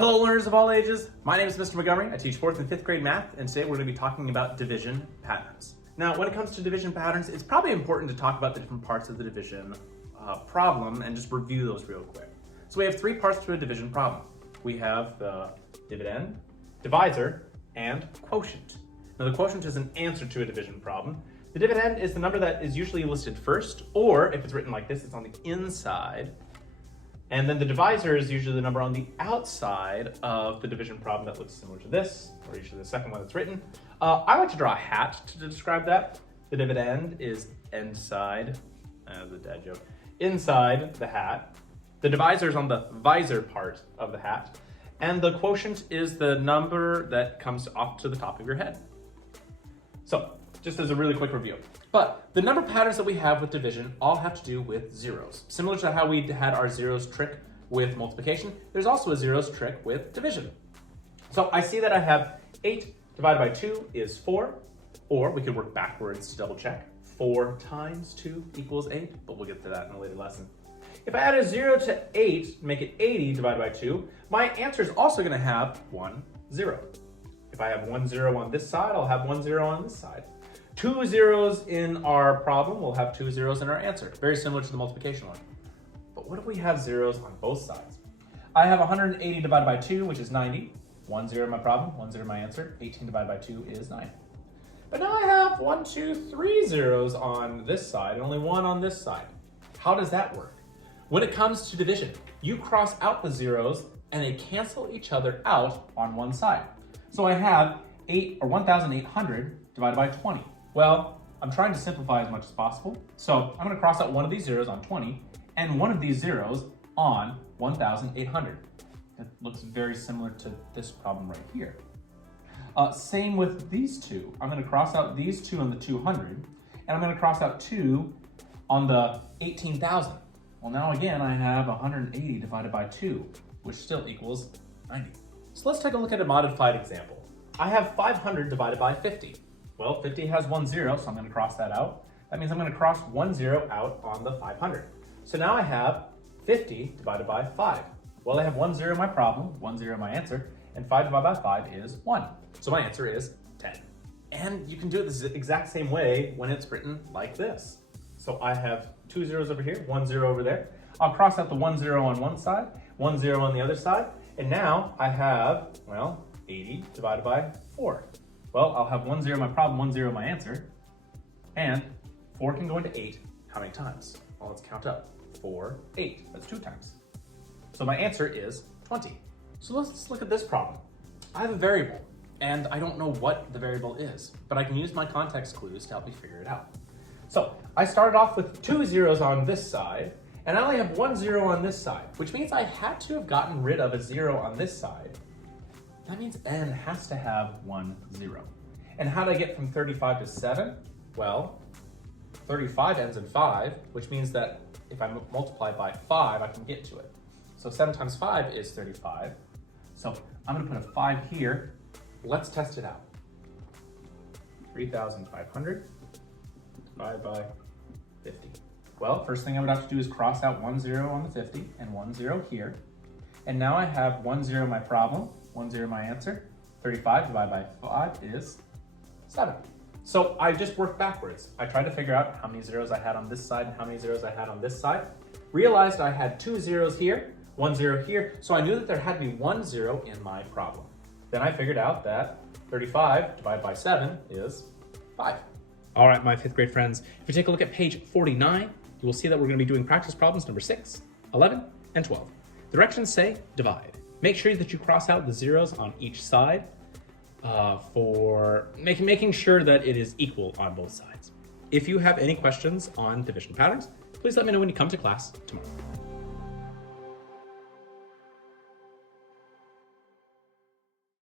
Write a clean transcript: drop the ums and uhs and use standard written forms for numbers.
Hello learners of all ages, my name is Mr. Montgomery. I teach 4th and 5th grade math, and today we're going to be talking about division patterns. Now, when it comes to division patterns, it's probably important to talk about the different parts of the division problem and just review those real quick. So we have three parts to a division problem. We have the dividend, divisor, and quotient. Now the quotient is an answer to a division problem. The dividend is the number that is usually listed first, or if it's written like this, it's on the inside. And then the divisor is usually the number on the outside of the division problem that looks similar to this, or usually the second one that's written. I like to draw a hat to describe that. The dividend is end side, the dad joke, inside the hat. The divisor is on the visor part of the hat. And the quotient is the number that comes off to the top of your head. So, just as a really quick review. But the number patterns that we have with division all have to do with zeros. Similar to how we had our zeros trick with multiplication, there's also a zeros trick with division. So I see that I have 8 divided by 2 is 4, or we could work backwards to double check. 4 times 2 equals 8, but we'll get to that in a later lesson. If I add a 0 to 8, make it 80 divided by 2, my answer is also going to have 1, 0. If I have 1, 0 on this side, I'll have 1, 0 on this side. 2 zeros in our problem, we'll have 2 zeros in our answer. Very similar to the multiplication one. But what if we have zeros on both sides? I have 180 divided by 2, which is 90. 1 0 in my problem, 1 0 in my answer. 18 divided by 2 is 9. But now I have 1, 2, 3 zeros on this side and only 1 on this side. How does that work? When it comes to division, you cross out the zeros and they cancel each other out on one side. So I have 1,800 divided by 20. Well, I'm trying to simplify as much as possible. So I'm going to cross out one of these zeros on 20 and one of these zeros on 1,800. That looks very similar to this problem right here. Same with these two. I'm going to cross out these two on the 200 and I'm going to cross out 2 on the 18,000. Well, now again, I have 180 divided by 2, which still equals 90. So let's take a look at a modified example. I have 500 divided by 50. Well, 50 has 1 0, so I'm going to cross that out. That means I'm going to cross 1 0 out on the 500. So now I have 50 divided by 5. Well, I have 1 0 in my problem, 1 0 in my answer, and 5 divided by 5 is 1. So my answer is 10. And you can do it the exact same way when it's written like this. So I have 2 zeros over here, 1 0 over there. I'll cross out the 1 0 on one side, 1 0 on the other side, and now I have, well, 80 divided by 4. Well, I'll have 1 0 in my problem, 1 0 in my answer, and 4 can go into 8 how many times? Well, let's count up. 4, 8, that's 2 times. So my answer is 20. So let's look at this problem. I have a variable, and I don't know what the variable is, but I can use my context clues to help me figure it out. So I started off with 2 zeros on this side, and I only have 1 0 on this side, which means I had to have gotten rid of a 0 on this side. That means n has to have 1 0. And how do I get from 35 to 7? Well, 35 ends in 5, which means that if I multiply by 5, I can get to it. So 7 times 5 is 35. So I'm going to put a 5 here. Let's test it out. 3,500 divided by 50. Well, first thing I would have to do is cross out 1 0 on the 50 and 1 0 here. And now I have 1 0 in my problem, 1 0 in my answer. 35 divided by 5 is 7. So I just worked backwards. I tried to figure out how many zeros I had on this side and how many zeros I had on this side. Realized I had 2 zeros here, 1 0 here, so I knew that there had to be 1 0 in my problem. Then I figured out that 35 divided by 7 is 5. All right, my 5th grade friends, if you take a look at page 49, you will see that we're going to be doing practice problems number 6, 11, and 12. Directions say divide. Make sure that you cross out the zeros on each side for making sure that it is equal on both sides. If you have any questions on division patterns, please let me know when you come to class tomorrow.